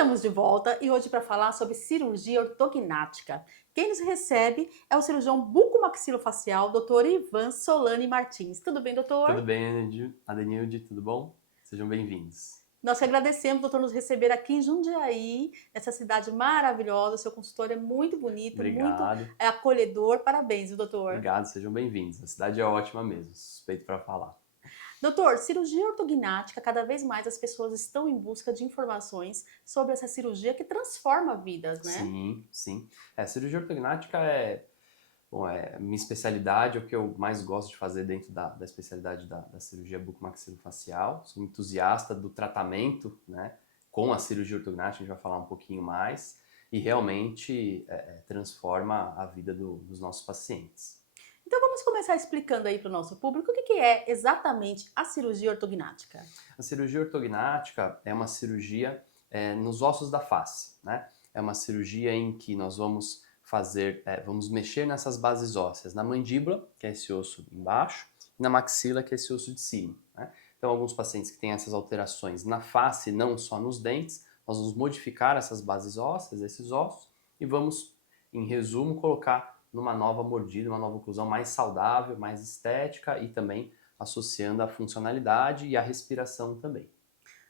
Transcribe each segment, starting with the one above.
Estamos de volta e hoje para falar sobre cirurgia ortognática. Quem nos recebe é o cirurgião bucomaxilofacial, Dr. Ivan Solani Martins. Tudo bem, doutor? Tudo bem, Adenilde? Tudo bom? Sejam bem-vindos. Nós que agradecemos, doutor, nos receber aqui em Jundiaí, nessa cidade maravilhosa. Seu consultório é muito bonito, muito Obrigado, acolhedor. Parabéns, viu, doutor? obrigado, sejam bem-vindos. A cidade é ótima mesmo, suspeito para falar. Doutor, cirurgia ortognática, cada vez mais as pessoas estão em busca de informações sobre essa cirurgia que transforma vidas, né? Sim, sim. Cirurgia ortognática é minha especialidade, é o que eu mais gosto de fazer dentro da especialidade da cirurgia bucomaxilofacial. Sou entusiasta do tratamento, né, com a cirurgia ortognática, a gente vai falar um pouquinho mais, e realmente transforma a vida dos nossos pacientes. Então vamos começar explicando aí para o nosso público o que é exatamente a cirurgia ortognática. A cirurgia ortognática é uma cirurgia nos ossos da face, né? É uma cirurgia em que nós vamos vamos mexer nessas bases ósseas, na mandíbula, que é esse osso embaixo, e na maxila, que é esse osso de cima, né? Então, alguns pacientes que têm essas alterações na face, não só nos dentes, nós vamos modificar essas bases ósseas, esses ossos, e vamos, em resumo, colocar numa nova mordida, uma nova oclusão mais saudável, mais estética e também associando a funcionalidade e a respiração também.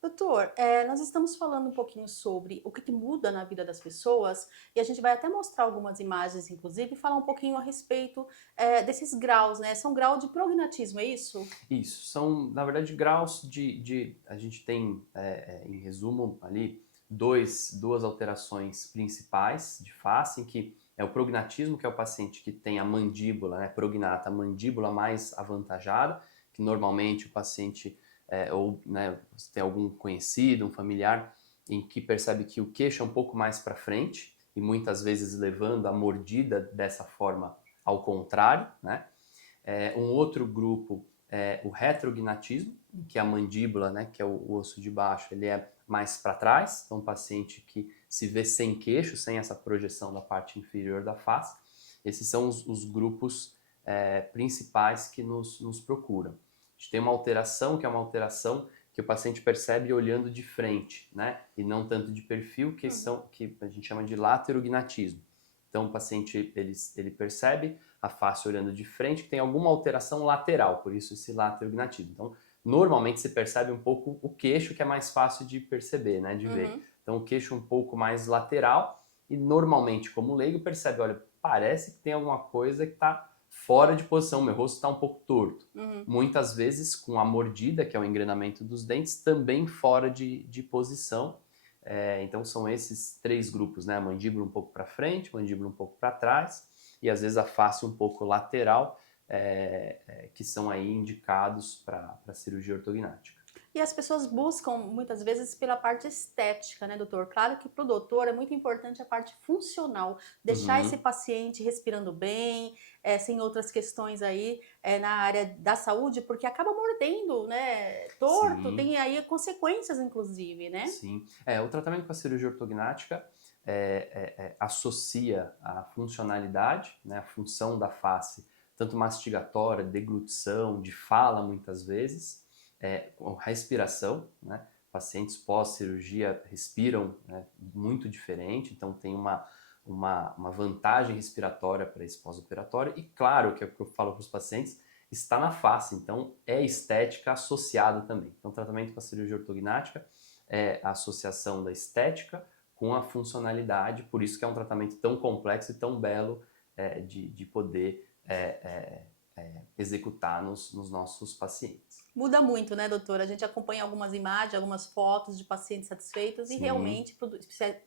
Doutor, nós estamos falando um pouquinho sobre o que muda na vida das pessoas e a gente vai até mostrar algumas imagens, inclusive, e falar um pouquinho a respeito desses graus, né? São grau de prognatismo, é isso? Isso, são, na verdade, graus a gente tem, em resumo, ali, duas alterações principais de face, em que é o prognatismo, que é o paciente que tem a mandíbula, né, prognata, a mandíbula mais avantajada, que normalmente o paciente, ou né, você tem algum conhecido, um familiar, em que percebe que o queixo é um pouco mais para frente, e muitas vezes levando a mordida dessa forma ao contrário, né? Um outro grupo é o retrognatismo, que é a mandíbula, né, que é o osso de baixo, ele é mais para trás, então um paciente que se vê sem queixo, sem essa projeção da parte inferior da face. Esses são os grupos principais que nos procuram. A gente tem uma alteração, que é uma alteração que o paciente percebe olhando de frente, né, e não tanto de perfil, que a gente chama de laterognatismo. Então o paciente ele percebe a face olhando de frente, que tem alguma alteração lateral, por isso esse laterognatismo. Então, normalmente se percebe um pouco o queixo, que é mais fácil de perceber, né, de ver. Uhum. Então, o queixo um pouco mais lateral e normalmente, como leigo, percebe, olha, parece que tem alguma coisa que está fora de posição, meu rosto está um pouco torto. Uhum. Muitas vezes com a mordida, que é o engrenamento dos dentes, também fora de posição. Então são esses três grupos, né? A mandíbula um pouco para frente, mandíbula um pouco para trás e às vezes a face um pouco lateral, que são aí indicados para cirurgia ortognática. E as pessoas buscam muitas vezes pela parte estética, né, doutor? Claro que para o doutor é muito importante a parte funcional, deixar esse Uhum, paciente respirando bem, sem outras questões aí na área da saúde, porque acaba mordendo, né? Torto, sim, tem aí consequências, inclusive, né? sim. O tratamento com a cirurgia ortognática associa a funcionalidade, né, a função da face, tanto mastigatória, deglutição, de fala muitas vezes, com respiração, né? Pacientes pós-cirurgia respiram, né, muito diferente, então tem uma vantagem respiratória para esse pós-operatório e claro que é o que eu falo para os pacientes, está na face, então é estética associada também. Então o tratamento com a cirurgia ortognática é a associação da estética com a funcionalidade, por isso que é um tratamento tão complexo e tão belo de poder executar nos nossos pacientes. Muda muito, né, doutora? A gente acompanha algumas imagens, algumas fotos de pacientes satisfeitos e Sim, realmente para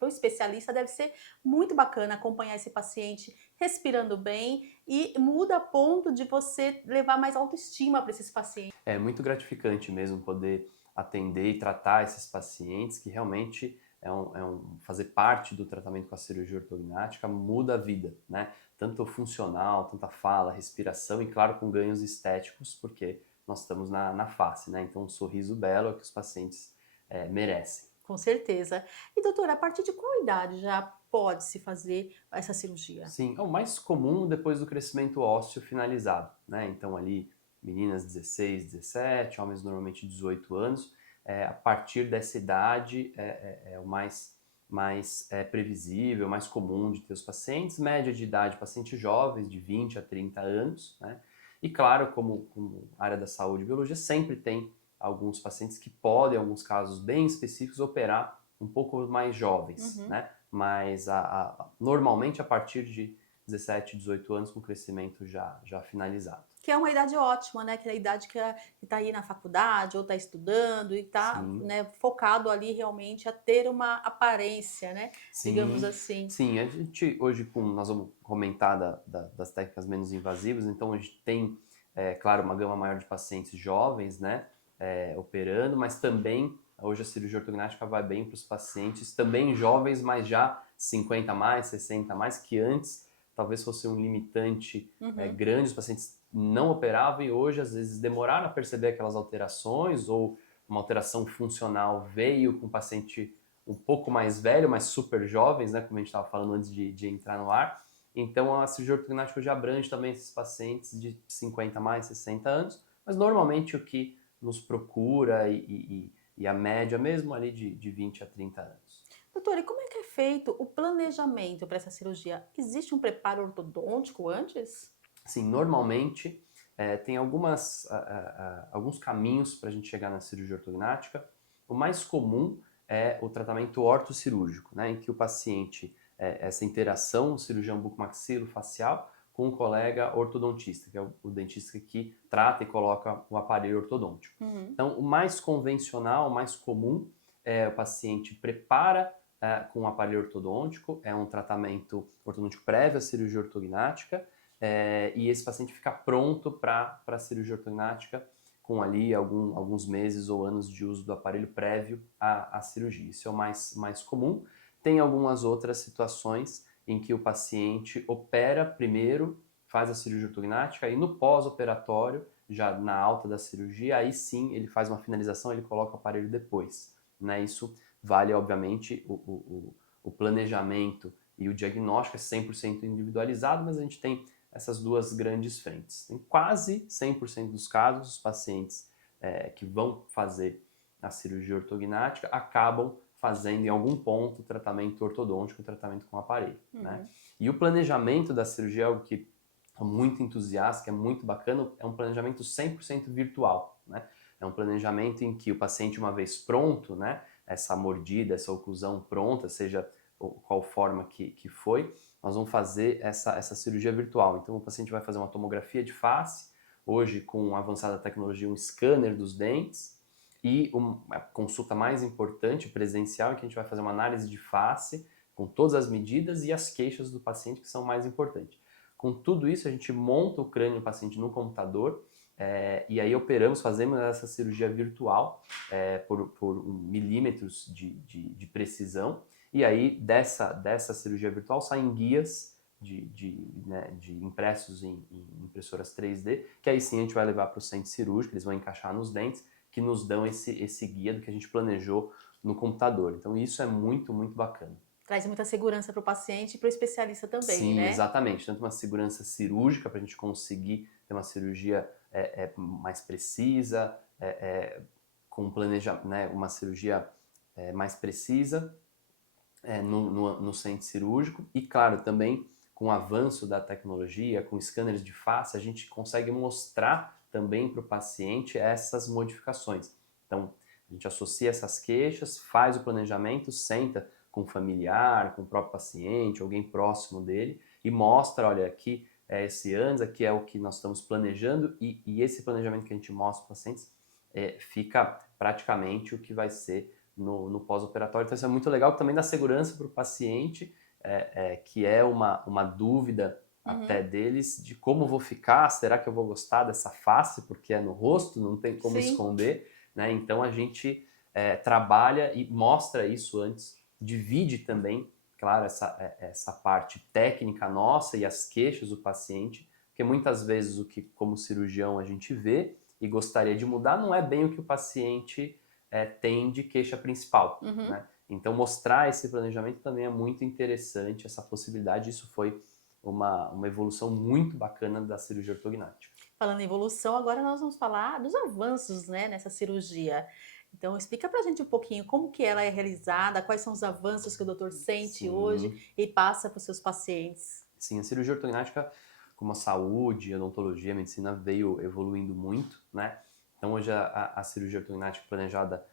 o especialista deve ser muito bacana acompanhar esse paciente respirando bem e muda a ponto de você levar mais autoestima para esses pacientes. é muito gratificante mesmo poder atender e tratar esses pacientes que realmente fazer parte do tratamento com a cirurgia ortognática muda a vida, né? Tanto funcional, tanto a fala, respiração e claro com ganhos estéticos, porque nós estamos na face, né? Então um sorriso belo é o que os pacientes merecem. Com certeza. E doutora, a partir de qual idade já pode se fazer essa cirurgia? Sim, é o mais comum depois do crescimento ósseo finalizado, né? Então ali meninas 16, 17, homens normalmente 18 anos. A partir dessa idade é o mais mais previsível, mais comum de ter os pacientes, média de idade, pacientes jovens, de 20 a 30 anos, né? E claro, como área da saúde e biologia, sempre tem alguns pacientes que podem, em alguns casos bem específicos, operar um pouco mais jovens, Uhum. né? Mas normalmente a partir de 17, 18 anos com crescimento já finalizado. Que é uma idade ótima, né, que é a idade que tá aí na faculdade ou está estudando e está, Sim, né, focado ali realmente a ter uma aparência, né, digamos sim, assim. sim. A gente hoje, nós vamos comentar das técnicas menos invasivas, então a gente tem, claro, uma gama maior de pacientes jovens, né, operando, mas também hoje a cirurgia ortognática vai bem para os pacientes também jovens, mas já 50 a mais, 60 a mais, que antes talvez fosse um limitante Uhum. grande, os pacientes não operavam e hoje às vezes demoraram a perceber aquelas alterações ou uma alteração funcional veio com o paciente um pouco mais velho, mas super jovens, né, como a gente estava falando antes de entrar no ar. Então a cirurgia ortognática hoje abrange também esses pacientes de 50 a mais, 60 anos, mas normalmente o que nos procura e a média mesmo ali de 20 a 30 anos. Doutora, e como é que é feito o planejamento para essa cirurgia? Existe um preparo ortodôntico antes? Sim, normalmente tem alguns caminhos para a gente chegar na cirurgia ortognática. O mais comum é o tratamento ortocirúrgico, né, em que o paciente, essa interação cirurgião bucomaxilofacial com o colega ortodontista, que é o dentista que trata e coloca o aparelho ortodôntico. Uhum. Então, o mais convencional, o mais comum, é o paciente prepara com o aparelho ortodôntico, é um tratamento ortodôntico prévio à cirurgia ortognática, e esse paciente fica pronto para a cirurgia ortognática com ali alguns meses ou anos de uso do aparelho prévio à cirurgia. Isso é o mais comum. Tem algumas outras situações em que o paciente opera primeiro, faz a cirurgia ortognática e no pós-operatório, já na alta da cirurgia, aí sim ele faz uma finalização, ele coloca o aparelho depois, né? Isso vale, obviamente, o planejamento e o diagnóstico é 100% individualizado, mas a gente tem essas duas grandes frentes. Em quase 100% dos casos, os pacientes que vão fazer a cirurgia ortognática acabam fazendo em algum ponto o tratamento ortodôntico, o tratamento com aparelho, né? Uhum. E o planejamento da cirurgia é algo que é muito entusiasta, que é muito bacana, é um planejamento 100% virtual, né? É um planejamento em que o paciente, uma vez pronto, né, essa mordida, essa oclusão pronta, seja qual forma que foi, nós vamos fazer essa cirurgia virtual. Então, o paciente vai fazer uma tomografia de face, hoje com avançada tecnologia, um scanner dos dentes, e a consulta mais importante, presencial, é que a gente vai fazer uma análise de face, com todas as medidas e as queixas do paciente, que são mais importantes. Com tudo isso, a gente monta o crânio do paciente no computador, e aí operamos, fazemos essa cirurgia virtual por milímetros de precisão, e aí dessa cirurgia virtual saem guias de impressos em impressoras 3D, que aí sim a gente vai levar para o centro cirúrgico, eles vão encaixar nos dentes, que nos dão esse guia do que a gente planejou no computador. Então isso é muito, muito bacana. Traz muita segurança para o paciente e para o especialista também, Sim, né? exatamente. Tanto uma segurança cirúrgica para a gente conseguir ter uma cirurgia mais precisa, com né, uma cirurgia mais precisa no centro cirúrgico e, claro, também com o avanço da tecnologia, com scanners de face, a gente consegue mostrar também para o paciente essas modificações. Então, a gente associa essas queixas, faz o planejamento, senta com o familiar, com o próprio paciente, alguém próximo dele e mostra, olha, aqui é esse ANS, aqui é o que nós estamos planejando e esse planejamento que a gente mostra para os pacientes fica praticamente o que vai ser no pós-operatório. Então isso é muito legal, também dá segurança para o paciente, que é uma dúvida Uhum. até deles de como vou ficar, será que eu vou gostar dessa face, porque é no rosto, não tem como Sim. esconder, né? Então a gente trabalha e mostra isso antes, divide também, claro, essa parte técnica nossa e as queixas do paciente, porque muitas vezes o que como cirurgião a gente vê e gostaria de mudar não é bem o que o paciente tem de queixa principal, Uhum. né? Então mostrar esse planejamento também é muito interessante, essa possibilidade, isso foi uma evolução muito bacana da cirurgia ortognática. Falando em evolução, agora nós vamos falar dos avanços, né, nessa cirurgia. Então, explica pra gente um pouquinho como que ela é realizada, quais são os avanços que o doutor sente hoje Sim, e passa para os seus pacientes. sim, a cirurgia ortognática, como a saúde, a odontologia, a medicina veio evoluindo muito, né? Então hoje a cirurgia ortognática planejada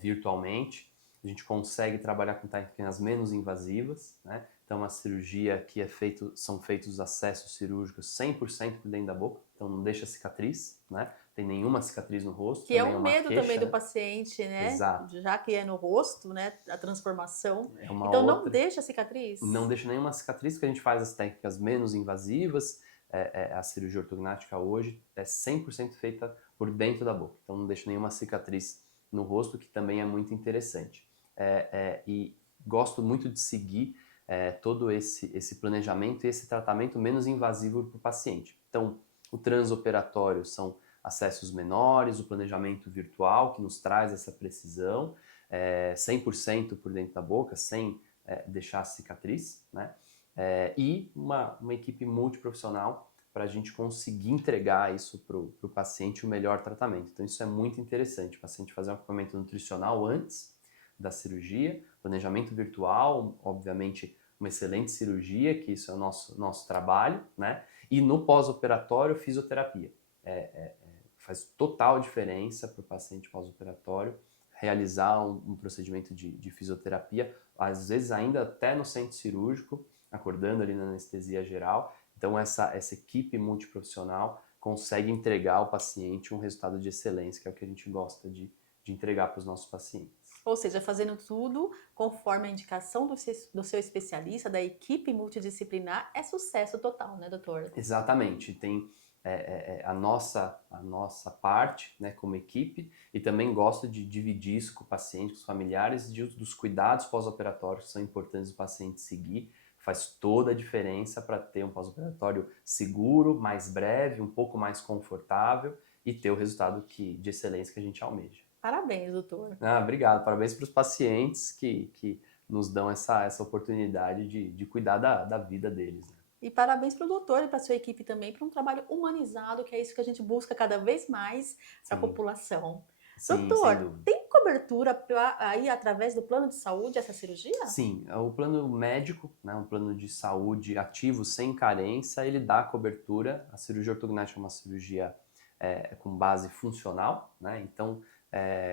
virtualmente, a gente consegue trabalhar com técnicas menos invasivas, né? Então a cirurgia que são feitos os acessos cirúrgicos 100% por dentro da boca, então não deixa cicatriz, né? Tem nenhuma cicatriz no rosto, Que é também é um uma medo também queixa, do né? paciente, né? Exato, Já que é no rosto, né? A transformação. é uma Então, não outra. deixa cicatriz. Não deixa nenhuma cicatriz, porque a gente faz as técnicas menos invasivas. A cirurgia ortognática hoje é 100% feita por dentro da boca, então não deixa nenhuma cicatriz no rosto, que também é muito interessante. E gosto muito de seguir todo esse planejamento e esse tratamento menos invasivo para o paciente. Então, o transoperatório são acessos menores, o planejamento virtual, que nos traz essa precisão, 100% por dentro da boca, sem deixar cicatriz, né? E uma equipe multiprofissional para a gente conseguir entregar isso para o paciente o melhor tratamento. Então isso é muito interessante, o paciente fazer um acompanhamento nutricional antes da cirurgia, planejamento virtual, obviamente uma excelente cirurgia, que isso é o nosso trabalho, né? E no pós-operatório, fisioterapia. Faz total diferença para o paciente pós-operatório realizar um procedimento de fisioterapia, às vezes ainda até no centro cirúrgico, acordando ali na anestesia geral. Então essa equipe multiprofissional consegue entregar ao paciente um resultado de excelência, que é o que a gente gosta de entregar para os nossos pacientes. Ou seja, fazendo tudo conforme a indicação do seu especialista, da equipe multidisciplinar, é sucesso total, né, doutor? Exatamente, tem a nossa parte, né, como equipe, e também gosto de dividir isso com o paciente, com os familiares, dos cuidados pós-operatórios que são importantes o paciente seguir. Faz toda a diferença para ter um pós-operatório seguro, mais breve, um pouco mais confortável e ter o resultado de excelência que a gente almeja. Parabéns, doutor. Obrigado, parabéns para os pacientes que nos dão essa oportunidade de cuidar da vida deles, né? E parabéns para o doutor e para sua equipe também, para um trabalho humanizado, que é isso que a gente busca cada vez mais para a Sim, população. sim, sem Doutor, dúvida. tem cobertura aí através do plano de saúde essa cirurgia? Sim, o plano médico, né, um plano de saúde ativo sem carência, ele dá cobertura. A cirurgia ortognática é uma cirurgia com base funcional, né? Então,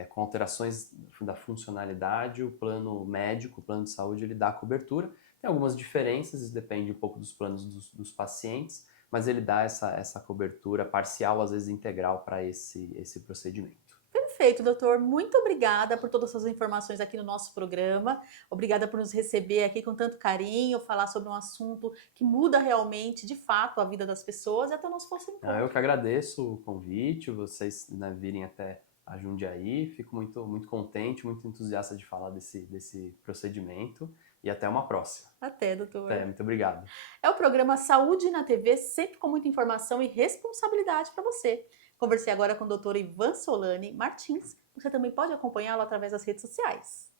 com alterações da funcionalidade, o plano médico, o plano de saúde, ele dá cobertura. Tem algumas diferenças, isso depende um pouco dos planos dos pacientes, mas ele dá essa cobertura parcial, às vezes integral, para esse procedimento. Perfeito, doutor. Muito obrigada por todas as suas informações aqui no nosso programa. Obrigada por nos receber aqui com tanto carinho, falar sobre um assunto que muda realmente, de fato, a vida das pessoas e até o nosso próximo Eu encontro. que agradeço o convite, vocês, né, virem até a Jundiaí. Fico muito, muito contente, muito entusiasta de falar desse procedimento e até uma próxima. Até, doutor. Muito obrigado. É o programa Saúde na TV, sempre com muita informação e responsabilidade para você. Conversei agora com o doutor Ivan Solani Martins. Você também pode acompanhá-lo através das redes sociais.